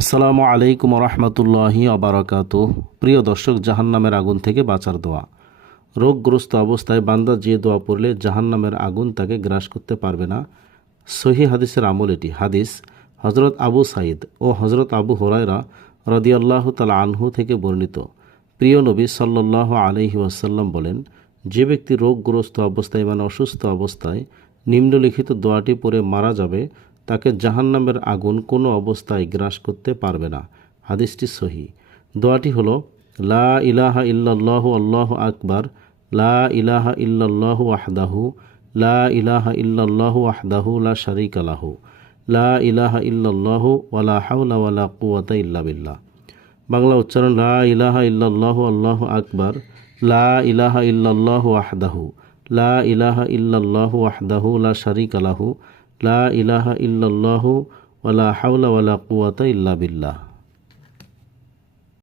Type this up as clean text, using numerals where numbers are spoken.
আসসালামু আলাইকুম রহমতুল্লাহি আবরাকাতুহ। প্রিয় দর্শক, জাহান্নামের আগুন থেকে বাঁচার দোয়া। রোগগ্রস্ত অবস্থায় বান্দা যে দোয়া পড়লে জাহান্নামের আগুন তাকে গ্রাস করতে পারবে না, সহি হাদিসের আমল এটি। হাদিস হজরত আবু সাঈদ ও হজরত আবু হুরায়রা রাদিয়াল্লাহু তাআলা আনহু থেকে বর্ণিত। প্রিয় নবী সাল্লাল্লাহু আলাইহি ওয়াসাল্লাম বলেন, যে ব্যক্তি রোগগ্রস্ত অবস্থায় অসুস্থ অবস্থায় নিম্নলিখিত দোয়াটি পড়ে মারা যাবে, তাকে জাহান্নামের আগুন কোনো অবস্থায় গ্রাস করতে পারবে না। হাদিসটি সহি। দোয়াটি হলো, লা ইলাহা ইল্লাল্লাহু আল্লাহু আকবার, লা ইলাহা ইল্লাল্লাহু ওয়াহদাহু, লা ইলাহা ইল্লাল্লাহু ওয়াহদাহু লা শারীকা লাহু, লা ইলাহা ইল্লাল্লাহু ওয়ালা হাওলা ওয়ালা কুওয়াতা ইল্লা বিল্লাহ। বাংলা উচ্চারণ, লা ইলাহা ইল্লাল্লাহু আল্লাহু আকবার, লা ইলাহা ইল্লাল্লাহু ওয়াহদাহু, লা ইলাহা ইল্লাল্লাহু ওয়াহদাহু লা শারীকা লাহু, লা ইলাহা ইল্লাল্লাহু ওয়ালা হাওলা ওয়ালা কুওয়াতা ইল্লা বিল্লাহ।